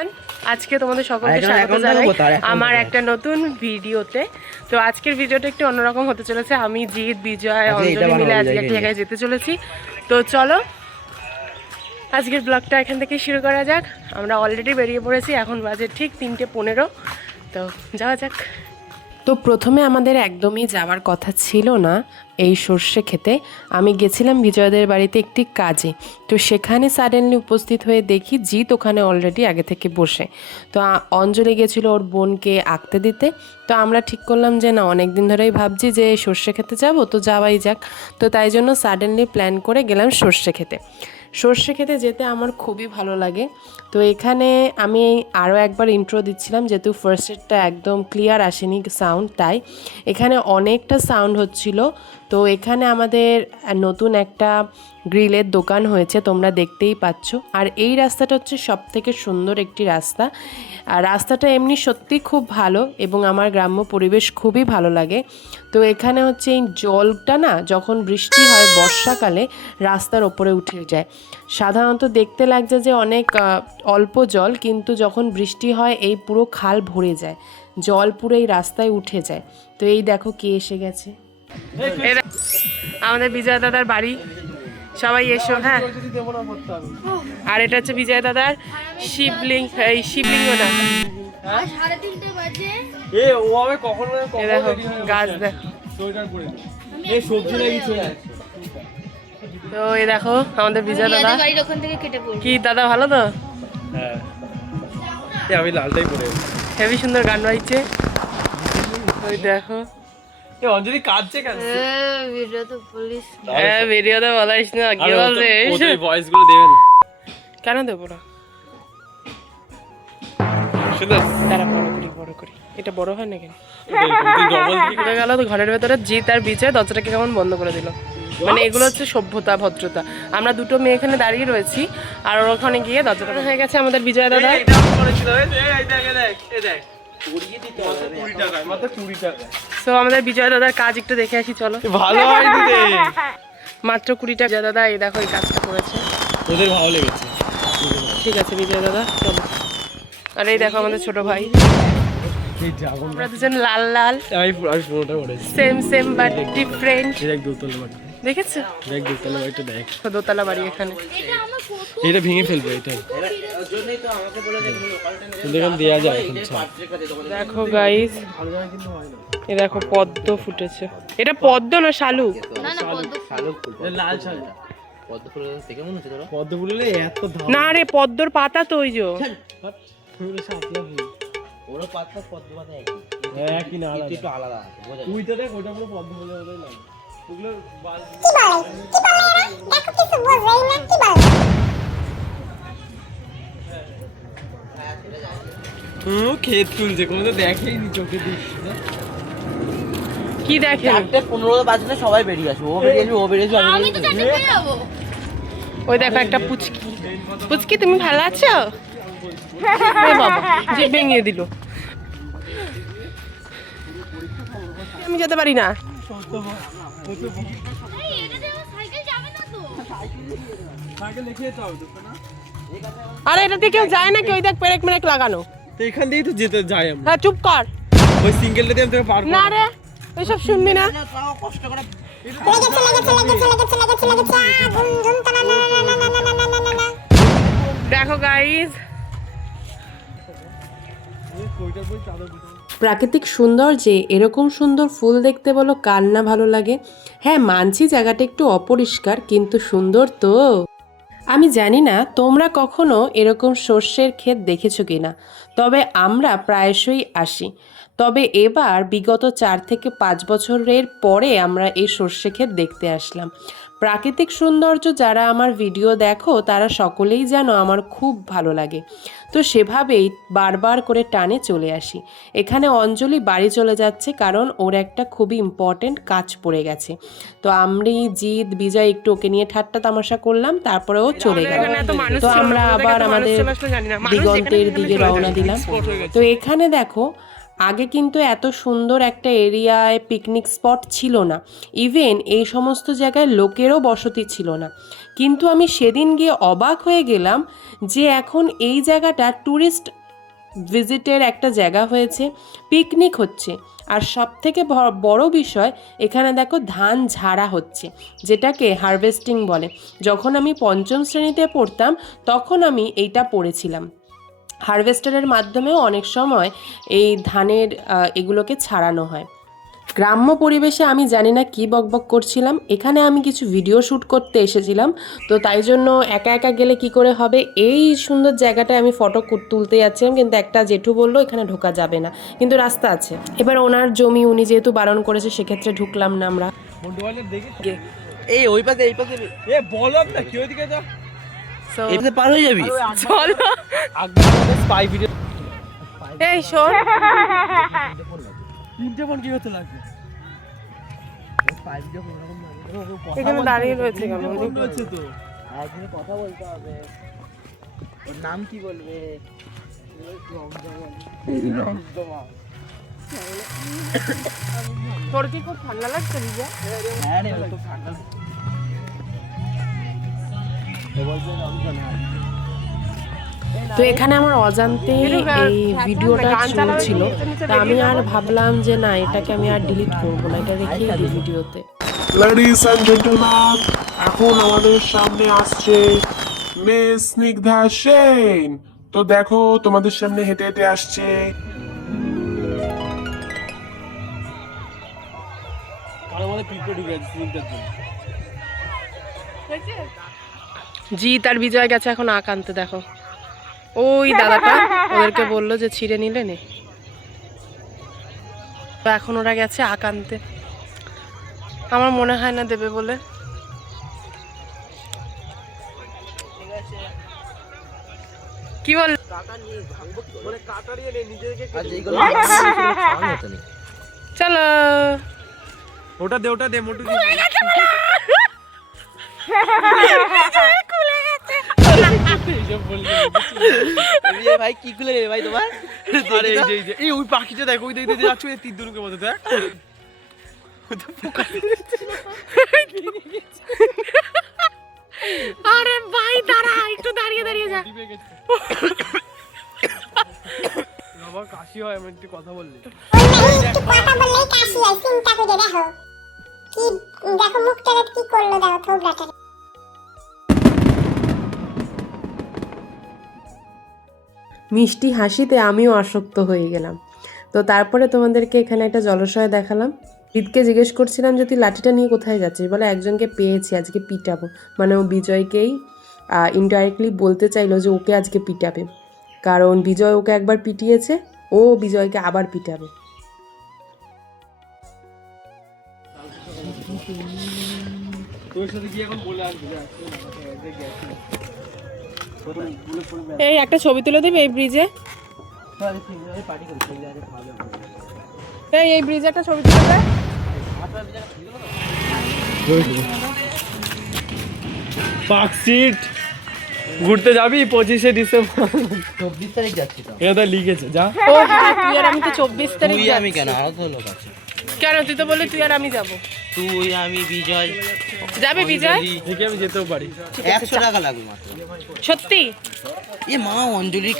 Everyone, আজকে তোমাদের সকলকে স্বাগত জানাই আমার একটা নতুন ভিডিওতে। তো আজকের ভিডিওটা একটু অন্যরকম হতে চলেছে। আমি জিৎ, বিজয়, অঞ্জলি মিলে আজকে একটা জায়গায় যেতে চলেছি। তো চলো আজকের ব্লগটা এখান থেকে শুরু করা যাক। আমরা অলরেডি বেরিয়ে পড়েছি, এখন বাজে ঠিক 3:15। তো যাওয়া যাক। তো প্রথমে আমাদের একদমই যাওয়ার কথা ছিল না এই সর্ষে খেতে। আমি গেছিলাম বিজয়দের বাড়িতে একটি কাজে। তো সেখানে সাডেনলি উপস্থিত হয়ে দেখি জিৎ ওখানে অলরেডি আগে থেকে বসে। তো অঞ্জলি গেছিলো ওর বোনকে আঁকতে দিতে। তো আমরা ঠিক করলাম যে না, অনেক দিন ধরেই ভাবছি যে সর্ষে খেতে যাব, তো যাওয়াই যাক। তো তাই জন্য সাডেনলি প্ল্যান করে গেলাম সর্ষে খেতে। সর্ষে খেতে যেতে আমার খুবই ভালো লাগে। তো এখানে আমি আরও একবার ইন্ট্রো দিচ্ছিলাম, যেহেতু ফার্স্টেরটা একদম ক্লিয়ার আসেনি সাউন্ড, তাই এখানে অনেকটা সাউন্ড হচ্ছিল। তো এখানে আমাদের নতুন একটা গ্রিলের দোকান হয়েছে, তোমরা দেখতেই পাচ্ছ। আর এই রাস্তাটা হচ্ছে সব থেকে সুন্দর একটি রাস্তা। আর রাস্তাটা এমনি সত্যি খুব ভালো এবং আমার গ্রাম্য পরিবেশ খুবই ভালো লাগে। তো এখানে হচ্ছে এই জলটা না, যখন বৃষ্টি হয় বর্ষাকালে রাস্তার ওপরে উঠে যায়। সাধারণত দেখতে লাগছে যে অনেক অল্প জল, কিন্তু যখন বৃষ্টি হয় এই পুরো খাল ভরে যায়, জল পুরো এই রাস্তায় উঠে যায়। তো এই দেখো কে এসে গেছে, আমাদের বিজয় দাদার বাড়ি। সবাই এসো। হ্যাঁ, আর এটা হচ্ছে বিজয় দাদার শিবলিঙ্গ। এই শিবলিঙ্গ না, দেখো গাছ দেখো। তো এই দেখো আমাদের বিজয় দাদা। কি দাদা, ভালো তো? আমি লালটাই পরে হেভি সুন্দর গান গাইছে। ওই দেখো অঞ্জলি কাঁদছে কেন? ভিডিওতে বলাইস না, কি বলছে ভয়েস গুলো দেবেন কেন? দেবো না, তারা বড় করি। এটা বড় হয় না কেন? গেল তো ঘরের ভেতরে জিৎ আর বিজয় দরজাটাকে কেমন বন্ধ করে দিল। মানে এগুলো হচ্ছে সভ্যতা, ভদ্রতা। আমরা দুটো মেয়ে এখানে দাঁড়িয়ে রয়েছি, আর ওখানে গিয়ে দরজাটা হয়ে গেছে আমাদের বিজয় দাদা। তো আমাদের বিজয় দাদার কাজ একটু দেখে আসি, চলো। ভালো মাত্র 20 টাকা। বিজয় দাদা এই দেখো এই কাজটা করেছে, ওদের ভালো লেগেছে। ঠিক আছে বিজয় দাদা, চলো। আর এই দেখো আমাদের ছোট ভাই। আমরা দুজন লাল লাল, সেম সেম বাট ডিফারেন্ট। দেখেছো? দোতলা বাড়ি এখানে। এটা ভেঙে ফেলবো, এটা দেওয়া যায়। দেখো গাইস, এ দেখো পদ্ম ফুটেছে। এটা পদ্ম না শালুক? লাল শালুক। পদ্ম ফুল এত না রে, পদ্মর পাতা তো। ওই যে ওরা পাতা পদ্ম পাতা একই না, একটু আলাদা। তুইটা দেখ, ওটা পুরো পদ্ম ফুলের মতোই লাগে। ওগুলো ক্ষেত তুলছে, কোনো তো দেখেইনি চোখে দিস। কি দেখে? 4:15 বাজলে সবাই বেরিয়ে আসবে। ও বেরিয়ে আসবে, ও বেরিয়ে আসবে, আমি তো চারটে বেরিয়ে যাবো। ওই দেখো একটা পুচকি। পুচকি তুমি ভালো আছো? বাবা যে ভেঙে দিল। আমি যেতে পারি না। আরে এটা দিয়ে কেউ যায় নাকি? ওই দেখ পেরেক মেরেক লাগানো। তো এখান দিয়েই তো যেতে যাই আমরা। হ্যাঁ চুপ কর। ওই সিঙ্গেলটা দিয়ে আমি তোকে পার করব না রে, এসব শুনবি না। কষ্ট করে দেখো গাইস, প্রাকৃতিক সৌন্দর্যে এরকম সুন্দর ফুল দেখতে বলো কার না ভালো লাগে। হ্যাঁ মানছি জায়গাটা একটু অপরিষ্কার, কিন্তু সুন্দর তো। আমি জানি না তোমরা কখনো এরকম সর্ষের ক্ষেত দেখেছো কিনা, তবে আমরা প্রায়শই আসি। তবে এবার বিগত 4 থেকে 5 বছরের পরে আমরা এই সর্ষে ক্ষেত দেখতে আসলাম। প্রাকৃতিক সৌন্দর্য যারা আমার ভিডিও দেখো তারা সকলেই জানো আমার খুব ভালো লাগে। তো সেভাবেই বারবার করে টানে চলে আসি। এখানে অঞ্জলি বাড়ি চলে যাচ্ছে, কারণ ওর একটা খুবই ইম্পর্টেন্ট কাজ পড়ে গেছে। তো আমি জিৎ বিজয় একটু ওকে নিয়ে ঠাট্টা তামাশা করলাম, তারপরে ও চলে গেল। তো আমরা আবার আমাদের দিগন্তের দিকে রওনা দিলাম। তো এখানে দেখো আগে কিন্তু এত সুন্দর একটা এরিয়ায় পিকনিক স্পট ছিল না, ইভেন এই সমস্ত জায়গায় লোকেরও বসতি ছিল না। কিন্তু আমি সেদিন গিয়ে অবাক হয়ে গেলাম যে এখন এই জায়গাটা ট্যুরিস্ট ভিজিটের একটা জায়গা হয়েছে, পিকনিক হচ্ছে। আর সবথেকে বড় বিষয়, এখানে দেখো ধান ঝাড়া হচ্ছে, যেটাকে হারভেস্টিং বলে। যখন আমি পঞ্চম শ্রেণীতে পড়তাম তখন আমি এইটা পড়েছিলাম। হারভেস্টারের মাধ্যমেও অনেক সময় এই ধানের এগুলোকে ছাড়ানো হয়। গ্রাম্য পরিবেশে আমি জানি না কি বকবক করছিলাম, এখানে আমি কিছু ভিডিও শ্যুট করতে এসেছিলাম, তো তাই জন্য একা একা গেলে কি করে হবে, এই সুন্দর জায়গাটায় আমি ফটো তুলতে যাচ্ছিলাম, কিন্তু একটা জেঠু বললো এখানে ঢোকা যাবে না, কিন্তু রাস্তা আছে। এবার ওনার জমি, উনি যেহেতু বারণ করেছে সেক্ষেত্রে ঢুকলাম না আমরা। এই ওই পাশে এই পাশে এ বলো না কি ওইদিকে যা So, এই পাশে পার হয়ে যাবি। চলো। আগে স্পাই ভিডিও এই শোন, 3টে ফোন কি হতে লাগবে এখানে দাঁড়িয়ে রয়েছে কেন? হচ্ছে তো একদিনে কথা বলতে হবে। ওর নাম কি বলবে? তোর কি খুব ঠান্ডা লাগছে বিজয়? হ্যাঁ রে, তো ঠান্ডা। তো এখানে আমার অজান্তে এই ভিডিওটা চলছিল, তা আমি আর ভাবলাম যে না, এটাকে আমি আর ডিলিট করবো না, এটা রেখেই দিই ভিডিওতে। লেডিস এন্ড জেন্টলম্যান, এখন আমাদের সামনে আসছে মিস স্নিগ্ধা সেন। তো দেখো তোমাদের সামনে হেঁটে হেঁটে আসছে। আর আমাদের পিকটা ঢুকে আছে সিনটার জন্য জিৎ আর বিজয় গেছে এখন আখ আনতে। দেখো ওই দাদাটা ওদেরকে বললো যে ছিঁড়ে নিলে নে, তো এখন ওরা গেছে আখ আনতে। আমার মনে হয় না দেবে বলে। কি বল? মানে কাটারিয়ে নে নিজেকে আর যেগুলো খাওয়ানো হতো না। চলো। ওটা দে মোটু দি এইসব বললি এই ভাই কি খুলে রে ভাই তোমার? আরে এই যে এই ওই পাখিটা দেখো, ওই দেখতে যাচ্ছে ওই তীর ধনুকের মতো দেখ। আরে ভাই দাঁড়া, একটু দাঁড়িয়ে দাঁড়িয়ে যা। বাবা কাশি হয়, আমি একটু কথা বললি কথা বললেই কাশি হয়, চিন্তা করে দেখো কি, দেখো মুখটাকে কি করলো, দেখো থোবড়াটা। মিষ্টি হাসিতে আমিও আসক্ত হয়ে গেলাম। তো তারপরে তোমাদেরকে এখানে একটা জলাশয় দেখালাম। ঈদকে জিজ্ঞেস করছিলাম যে তুই লাঠিটা নিয়ে কোথায় যাচ্ছিস, বলে একজনকে পেয়েছি, আজকে পিটাবো। মানে ও বিজয়কেই ইনডাইরেক্টলি বলতে চাইলো যে ওকে আজকে পিটাবে, কারণ বিজয় ওকে একবার পিটিয়েছে, ও বিজয়কে আবার পিটাবে। তোর সাথে কি এখন বলে আসবি? এই একটা ছবি তুলে দিবি এই ব্রিজে, পার্টি করি সেই জায়গায় ভালো। এই ব্রিজে একটা ছবি তুলে দে। পার্ক সিট ঘুরতে যাবি 25শে ডিসেম্বর? 24 তারিখ যাচ্ছি তো। এটা লিখেছে যা। ও হ্যাঁ, তুই আর আমি তো 24 তারিখ তুই আমি যাচ্ছি। কেন, আরো তো লোক আছে। কেন? তুই তো বললি তুই আর আমি যাবো। তুই আমি বিজয় যাবে বিজয়? দেখি আমি যেতেও পারি। 100 টাকা লাগবে মাত্র। সত্যি? এ মা অঞ্জলির